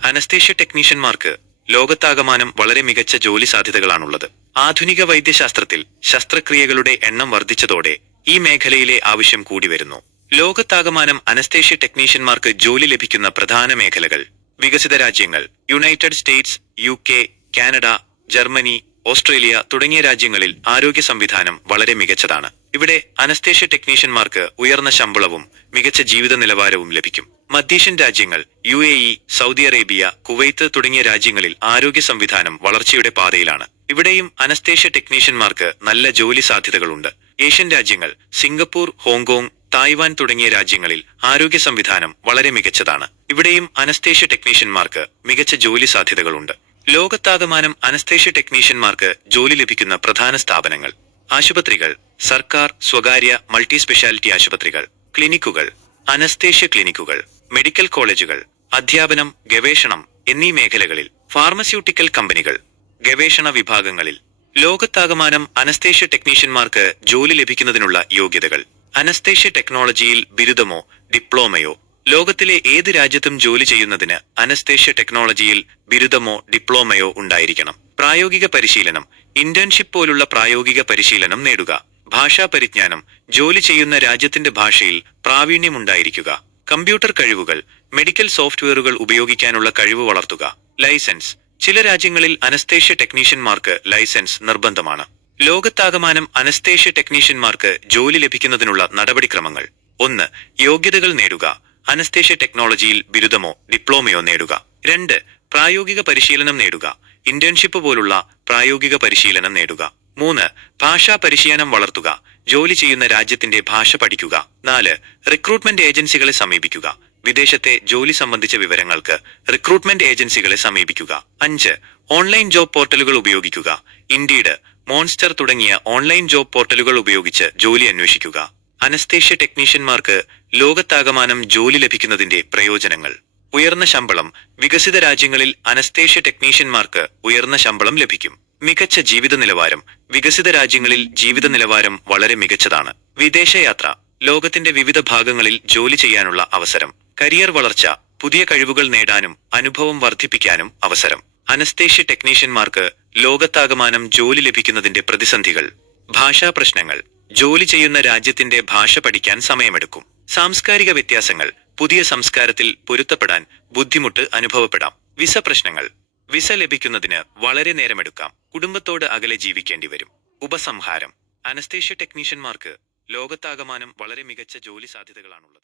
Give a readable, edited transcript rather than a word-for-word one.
Anaesthesia ടെക്നീഷ്യന്മാർക്ക് ലോകത്താകമാനം വളരെ മികച്ച ജോലി സാധ്യതകളാണുള്ളത്. ആധുനിക വൈദ്യശാസ്ത്രത്തിൽ ശസ്ത്രക്രിയകളുടെ എണ്ണം വർദ്ധിച്ചതോടെ ഈ മേഖലയിലെ ആവശ്യം കൂടി വരുന്നു. ലോകത്താകമാനം അനസ്തേഷ്യ ടെക്നീഷ്യന്മാർക്ക് ജോലി ലഭിക്കുന്ന പ്രധാന മേഖലകൾ: വികസിത രാജ്യങ്ങൾ, United States, UK, Canada, Germany, Australia തുടങ്ങിയ രാജ്യങ്ങളിൽ ആരോഗ്യ സംവിധാനം വളരെ മികച്ചതാണ്. ഇവിടെ അനസ്തേഷ്യ ടെക്നീഷ്യന്മാർക്ക് ഉയർന്ന ശമ്പളവും മികച്ച ജീവിത നിലവാരവും ലഭിക്കും. മധ്യേഷ്യൻ രാജ്യങ്ങൾ, UAE, സൗദി അറേബ്യ, കുവൈത്ത് തുടങ്ങിയ രാജ്യങ്ങളിൽ ആരോഗ്യ സംവിധാനം വളർച്ചയുടെ പാതയിലാണ്. ഇവിടെയും അനസ്തേഷ്യ ടെക്നീഷ്യന്മാർക്ക് നല്ല ജോലി സാധ്യതകളുണ്ട്. ഏഷ്യൻ രാജ്യങ്ങൾ, സിംഗപ്പൂർ, ഹോങ്കോങ്, തായ്വാൻ തുടങ്ങിയ രാജ്യങ്ങളിൽ ആരോഗ്യ സംവിധാനം വളരെ മികച്ചതാണ്. ഇവിടെയും അനസ്തേഷ്യ ടെക്നീഷ്യന്മാർക്ക് മികച്ച ജോലി സാധ്യതകളുണ്ട്. ലോകത്താകമാനം അനസ്തേഷ്യ ടെക്നീഷ്യന്മാർക്ക് ജോലി ലഭിക്കുന്ന പ്രധാന സ്ഥാപനങ്ങൾ: ആശുപത്രികൾ, സർക്കാർ, സ്വകാര്യ, മൾട്ടി സ്പെഷ്യാലിറ്റി ആശുപത്രികൾ, ക്ലിനിക്കുകൾ, അനസ്തേഷ്യ ക്ലിനിക്കുകൾ, മെഡിക്കൽ കോളേജുകൾ, അധ്യാപനം, ഗവേഷണം എന്നീ മേഖലകളിൽ, ഫാർമസ്യൂട്ടിക്കൽ കമ്പനികൾ, ഗവേഷണ വിഭാഗങ്ങളിൽ. ലോകത്താകമാനം അനസ്തേഷ്യ ടെക്നീഷ്യന്മാർക്ക് ജോലി ലഭിക്കുന്നതിനുള്ള യോഗ്യതകൾ: അനസ്തേഷ്യ ടെക്നോളജിയിൽ ബിരുദമോ ഡിപ്ലോമയോ. ലോകത്തിലെ ഏത് രാജ്യത്തും ജോലി ചെയ്യുന്നതിന് അനസ്തേഷ്യ ടെക്നോളജിയിൽ ബിരുദമോ ഡിപ്ലോമയോ ഉണ്ടായിരിക്കണം. പ്രായോഗിക പരിശീലനം, ഇന്റേൺഷിപ്പ് പോലുള്ള പ്രായോഗിക പരിശീലനം നേടുക. ഭാഷാ പരിജ്ഞാനം, ജോലി ചെയ്യുന്ന രാജ്യത്തിന്റെ ഭാഷയിൽ പ്രാവീണ്യമുണ്ടായിരിക്കുക. കമ്പ്യൂട്ടർ കഴിവുകൾ, മെഡിക്കൽ സോഫ്റ്റ്വെയറുകൾ ഉപയോഗിക്കാനുള്ള കഴിവ് വളർത്തുക. ലൈസൻസ്, ചില രാജ്യങ്ങളിൽ അനസ്തേഷ്യ ടെക്നീഷ്യന്മാർക്ക് ലൈസൻസ് നിർബന്ധമാണ്. ലോകത്താകമാനം അനസ്തേഷ്യ ടെക്നീഷ്യന്മാർക്ക് ജോലി ലഭിക്കുന്നതിനുള്ള നടപടിക്രമങ്ങൾ: 1. യോഗ്യതകൾ നേടുക. അനസ്തേഷ്യ ടെക്നോളജിയിൽ ബിരുദമോ ഡിപ്ലോമയോ നേടുക. 2. പ്രായോഗിക പരിശീലനം നേടുക. ഇന്റേൺഷിപ്പ് പോലുള്ള പ്രായോഗിക പരിശീലനം നേടുക. 3. ഭാഷാ പരിശീലനം വളർത്തുക. ജോലി ചെയ്യുന്ന രാജ്യത്തിന്റെ ഭാഷ പഠിക്കുക. 4. റിക്രൂട്ട്മെന്റ് ഏജൻസികളെ സമീപിക്കുക. വിദേശത്തെ ജോലി സംബന്ധിച്ച വിവരങ്ങൾക്ക് റിക്രൂട്ട്മെന്റ് ഏജൻസികളെ സമീപിക്കുക. 5. ഓൺലൈൻ ജോബ് പോർട്ടലുകൾ ഉപയോഗിക്കുക. ഇൻഡീഡ്, മോൺസ്റ്റർ തുടങ്ങിയ ഓൺലൈൻ ജോബ് പോർട്ടലുകൾ ഉപയോഗിച്ച് ജോലി അന്വേഷിക്കുക. അനസ്തേഷ്യ ടെക്നീഷ്യന്മാർക്ക് ലോകത്താകമാനം ജോലി ലഭിക്കുന്നതിന്റെ പ്രയോജനങ്ങൾ: ഉയർന്ന ശമ്പളം. വികസിത രാജ്യങ്ങളിൽ അനസ്തേഷ്യ ടെക്നീഷ്യന്മാർക്ക് ഉയർന്ന ശമ്പളം ലഭിക്കും. മികച്ച ജീവിത നിലവാരം. വികസിത രാജ്യങ്ങളിൽ ജീവിത നിലവാരം വളരെ മികച്ചതാണ്. വിദേശയാത്ര. ലോകത്തിന്റെ വിവിധ ഭാഗങ്ങളിൽ ജോലി ചെയ്യാനുള്ള അവസരം. കരിയർ വളർച്ച. പുതിയ കഴിവുകൾ നേടാനും അനുഭവം വർദ്ധിപ്പിക്കാനും അവസരം. അനസ്തേഷ്യ ടെക്നീഷ്യന്മാർക്ക് ലോകത്താകമാനം ജോലി ലഭിക്കുന്നതിന്റെ പ്രതിസന്ധികൾ: ഭാഷാ പ്രശ്നങ്ങൾ. ജോലി ചെയ്യുന്ന രാജ്യത്തിന്റെ ഭാഷ പഠിക്കാൻ സമയമെടുക്കും. സാംസ്കാരിക വ്യത്യാസങ്ങൾ. പുതിയ സംസ്കാരത്തിൽ പൊരുത്തപ്പെടാൻ ബുദ്ധിമുട്ട് അനുഭവപ്പെടാം. വിസ പ്രശ്നങ്ങൾ. വിസ ലഭിക്കുന്നതിന് വളരെ നേരമെടുക്കാം. കുടുംബത്തോട് അകലെ ജീവിക്കേണ്ടി വരും. ഉപസംഹാരം: അനസ്തേഷ്യ ടെക്നീഷ്യന്മാർക്ക് ലോകത്താകമാനം വളരെ മികച്ച ജോലി സാധ്യതകളാണുള്ളത്.